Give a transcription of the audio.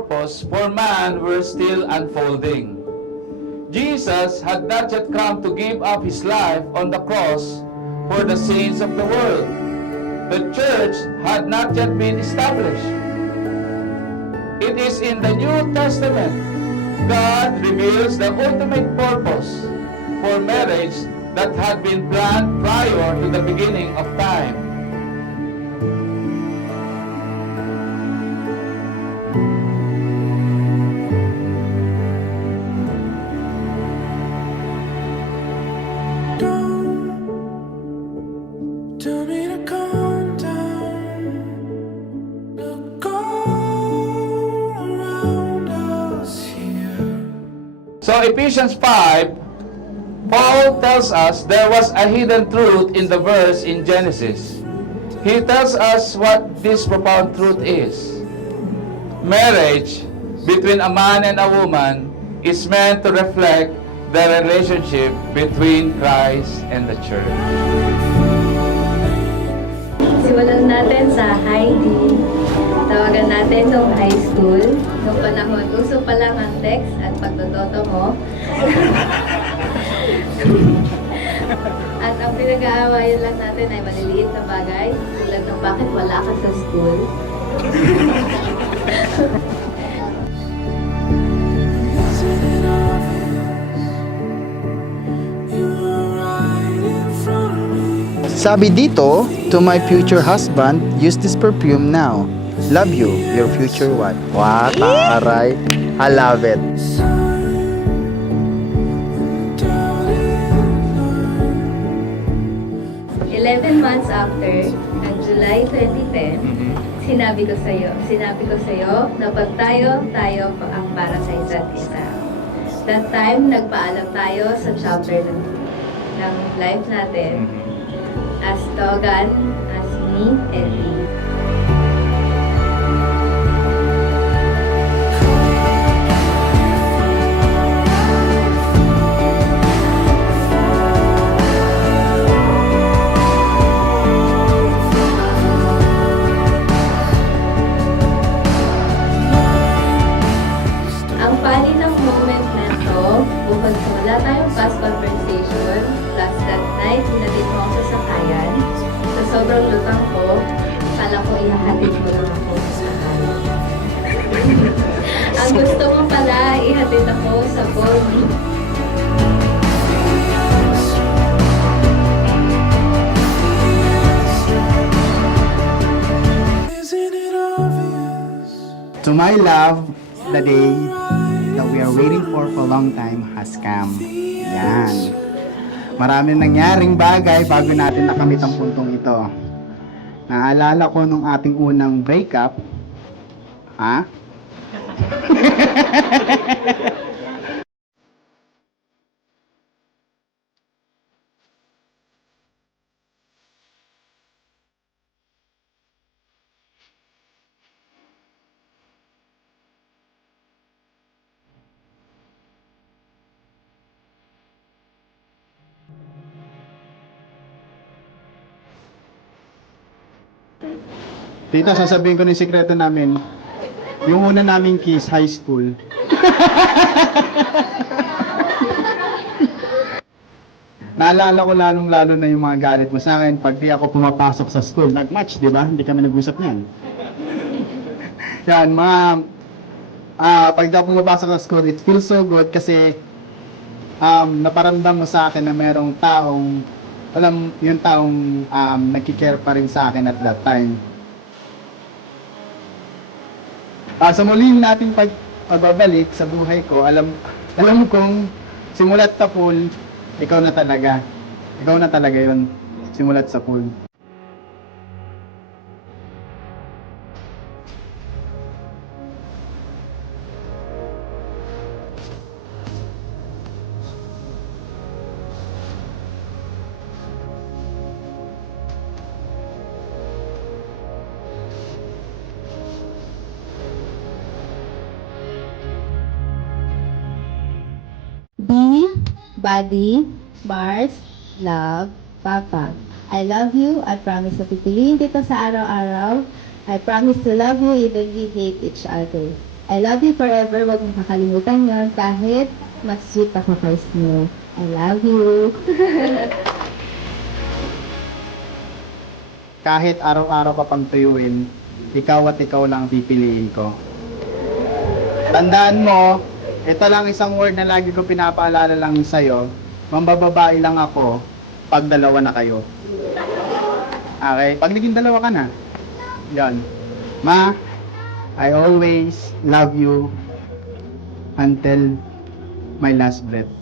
purpose for man were still unfolding. Jesus had not yet come to give up his life on the cross for the sins of the world. The church had not yet been established. It is in the New Testament God reveals the ultimate purpose for marriage that had been planned prior to the beginning of time. Tell me to calm down. Look all around us here. So Ephesians 5, Paul tells us there was a hidden truth in the verse in Genesis. He tells us what this profound truth is. Marriage between a man and a woman is meant to reflect the relationship between Christ and the church. Simulan natin sa Heidi. Tawagan natin nung high school. Nung panahon, uso pa lang ang text at pagtototo mo. At ang pinag-aawayan lang natin ay maliliit na bagay. Tulad ng bakit wala ka sa school. Isn't it obvious? You were right in front of me. Sabi dito, to my future husband, use this perfume now. Love you, your future wife. Wow, taray. I love it. 11 months after, ng July 2010, sinabi ko sa'yo na pag tayo ang para sa isa't isa. That time, nagpaalam tayo sa chapter ng life natin as Togan, as me, and Lee. Ang panin ng moment na ito, bukod sa wala tayong past conversation, plus that night, hinatid mo ako sa sakayan. Sa sobrang lutang ko, kala ko ihahatid mo lang ako sa sakayan. Ang gusto mo pala, ihatid ako sa Boni. Isn't it obvious? To my love, the day that we are waiting for a long time has come. Yan. Maraming nangyaring bagay bago natin nakamit ang puntong ito. Naalala ko nung ating unang breakup. Ha? Tita, sasabihin ko na yung sikreto namin. Yung una naming kiss, high school. Naalala ko lalong-lalo na yung mga galit mo sa akin pag di ako pumapasok sa school. Nag-match, di ba? Hindi kami nag-usap niyan. Yan, pag di ako pumapasok sa school, it feels so good kasi naparamdam mo sa akin na merong taong, yung taong nagkikare pa rin sa akin at that time. Sa muling nating pagbabalik sa buhay ko, alam kong simulat sa pool, ikaw na talaga. Ikaw na talaga yun. Simulat sa pool. B, Buddy, Mars, Love, Papa. I love you. I promise na pipiliin kita sa araw-araw. I promise to love you even we hate each other. I love you forever. Huwag mong kakalimutan yun kahit mas sweet ako kay Snow. I love you. Kahit araw-araw ka pang tuyuin, ikaw at ikaw lang ang pipiliin ko. Tandaan mo, ito lang isang word na lagi ko pinapaalala lang sa'yo. Mambababae lang ako pag dalawa na kayo. Okay? Pag naging dalawa ka na. Yan. Ma, I always love you until my last breath.